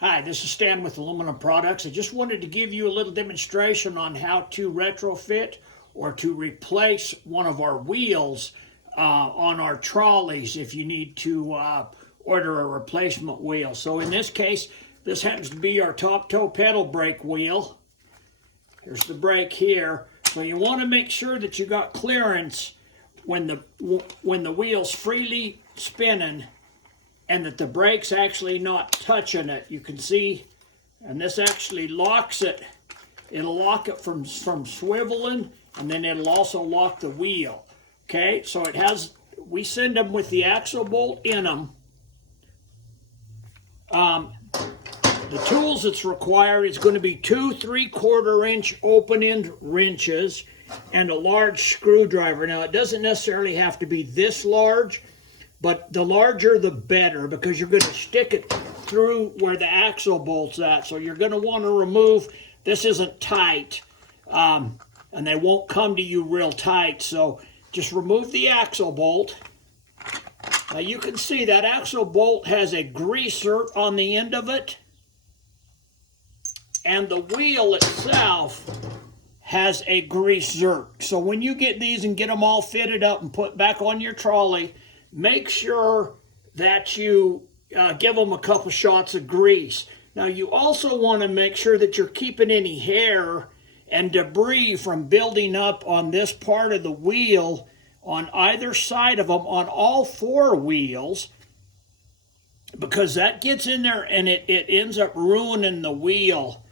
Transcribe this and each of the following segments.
Hi, this is Stan with Aluminum Products. I just wanted to give you a little demonstration on how to retrofit or to replace one of our wheels on our trolleys if you need to order a replacement wheel. So in this case, this happens to be our top toe pedal brake wheel. Here's the brake here. So you want to make sure that you got clearance when the wheel's freely spinning and that the brake's actually not touching it. You can see, and this actually locks it. It'll lock it from swiveling, and then it'll also lock the wheel. Okay, so it has, we send them with the axle bolt in them. The tools that's required is going to be 2 3/4-inch open-end wrenches and a large screwdriver. Now, it doesn't necessarily have to be this large, but the larger the better, because you're going to stick it through where the axle bolt's at. So you're going to want to remove, this isn't tight, and they won't come to you real tight. So just remove the axle bolt. Now you can see that axle bolt has a greaser on the end of it, and the wheel itself has a grease zerk. So when you get these and get them all fitted up and put back on your trolley, make sure that you give them a couple shots of grease. Now you also want to make sure that you're keeping any hair and debris from building up on this part of the wheel on either side of them, on all 4 wheels, because that gets in there and it ends up ruining the wheel.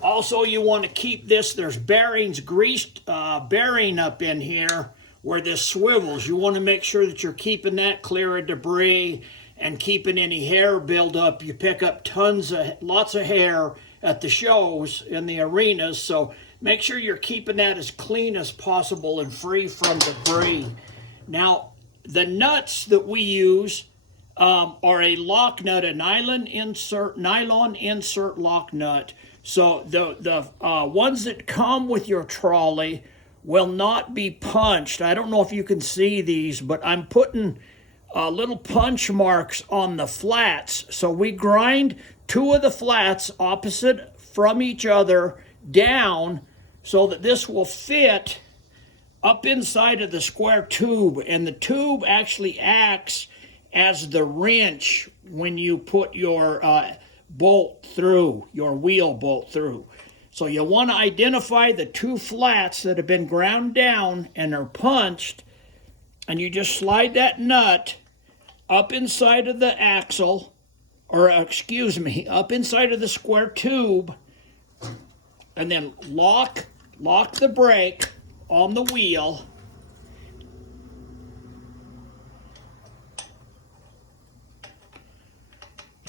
Also, you want to keep this, there's bearings, greased bearing up in here where this swivels. You want to make sure that you're keeping that clear of debris and keeping any hair build up. You pick up lots of hair at the shows in the arenas, so make sure you're keeping that as clean as possible and free from debris. Now, the nuts that we use are a lock nut, a nylon insert lock nut. So the ones that come with your trolley will not be punched. I don't know if you can see these, but I'm putting little punch marks on the flats. So we grind 2 of the flats opposite from each other down so that this will fit up inside of the square tube. And the tube actually acts as the wrench when you put your bolt through, your wheel bolt through. So you want to identify the 2 flats that have been ground down and are punched, and you just slide that nut up inside of the axle, or up inside of the square tube, and then lock the brake on the wheel.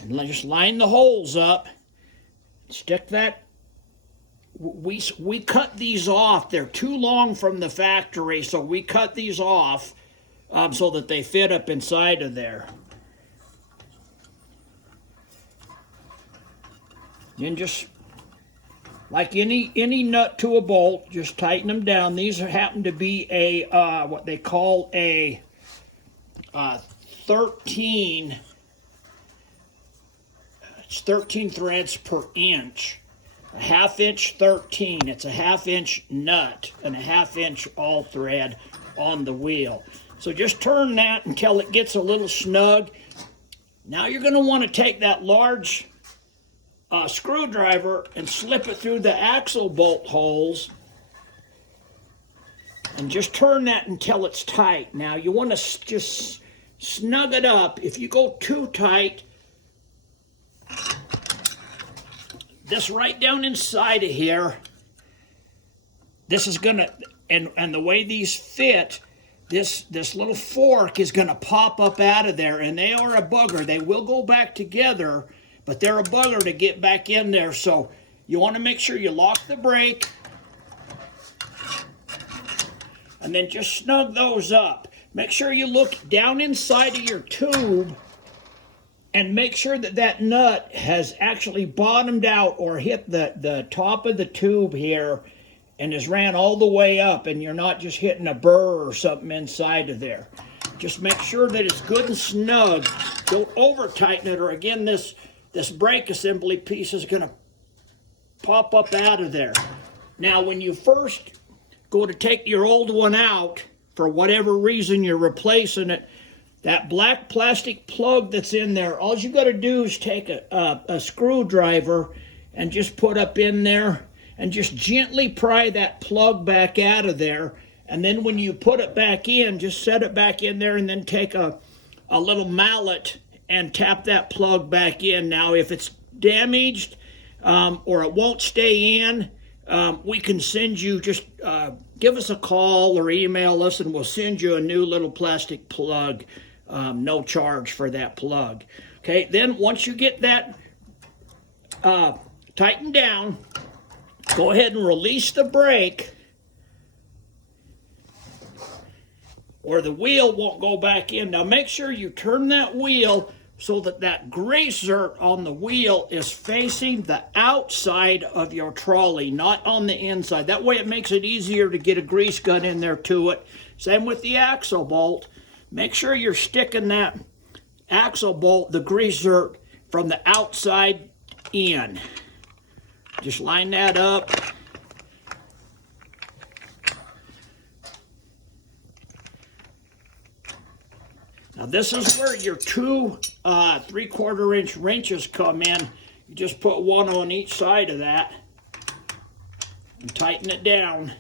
And just line the holes up, stick that. We cut these off. They're too long from the factory, so we cut these off so that they fit up inside of there. And just like any nut to a bolt, just tighten them down. These happen to be a what they call a 13. It's 13 threads per inch. A 1/2 inch 13. It's a 1/2 inch nut and a 1/2 inch all thread on the wheel. So just turn that until it gets a little snug. Now you're going to want to take that large screwdriver and slip it through the axle bolt holes and just turn that until it's tight. Now you want to just snug it up. If you go too tight, this right down inside of here, this is gonna, and the way these fit, this little fork is gonna pop up out of there, and they are a bugger. They will go back together, but they're a bugger to get back in there. So you want to make sure you lock the brake and then just snug those up. Make sure you look down inside of your tube and make sure that that nut has actually bottomed out or hit the top of the tube here and has ran all the way up, and you're not just hitting a burr or something inside of there. Just make sure that it's good and snug. Don't over tighten it, or again, this this brake assembly piece is going to pop up out of there. Now, when you first go to take your old one out, for whatever reason you're replacing it, that black plastic plug that's in there, all you got to do is take a screwdriver and just put up in there and just gently pry that plug back out of there. And then when you put it back in, just set it back in there and then take a little mallet and tap that plug back in. Now, if it's damaged or it won't stay in, we can send you, just give us a call or email us and we'll send you a new little plastic plug. No charge for that plug. Okay, then once you get that tightened down, go ahead and release the brake, or the wheel won't go back in. Now make sure you turn that wheel so that that grease zerk on the wheel is facing the outside of your trolley, not on the inside. That way it makes it easier to get a grease gun in there to it. Same with the axle bolt. Make sure you're sticking that axle bolt, the grease zerk, from the outside in. Just line that up. Now this is where your two 3/4 inch wrenches come in. You just put one on each side of that and tighten it down.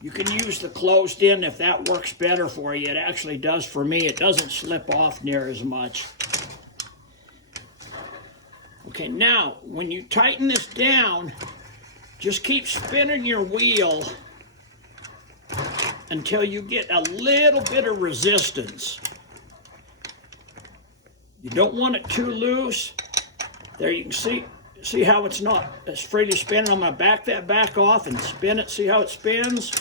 You can use the closed in if that works better for you. It actually does for me. It doesn't slip off near as much. Okay, now when you tighten this down, just keep spinning your wheel until you get a little bit of resistance. You don't want it too loose. There you can see how it's freely spinning. I'm going to back that back off and spin it. See how it spins?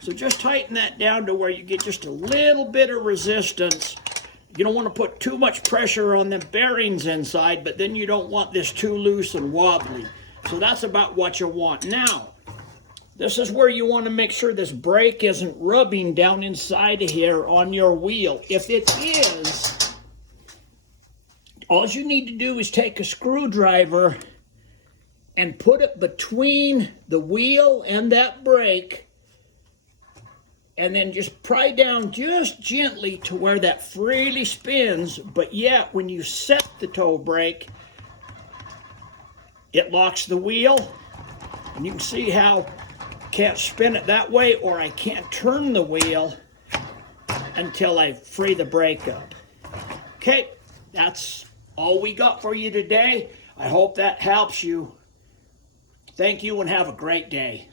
So just tighten that down to where you get just a little bit of resistance. You don't want to put too much pressure on the bearings inside, but then you don't want this too loose and wobbly. So that's about what you want. Now, this is where you want to make sure this brake isn't rubbing down inside of here on your wheel. If it is, all you need to do is take a screwdriver and put it between the wheel and that brake, and then just pry down just gently to where that freely spins, but yet when you set the toe brake, it locks the wheel. And you can see how I can't spin it that way, or I can't turn the wheel until I free the brake up. Okay, that's all we got for you today. I hope that helps you. Thank you and have a great day.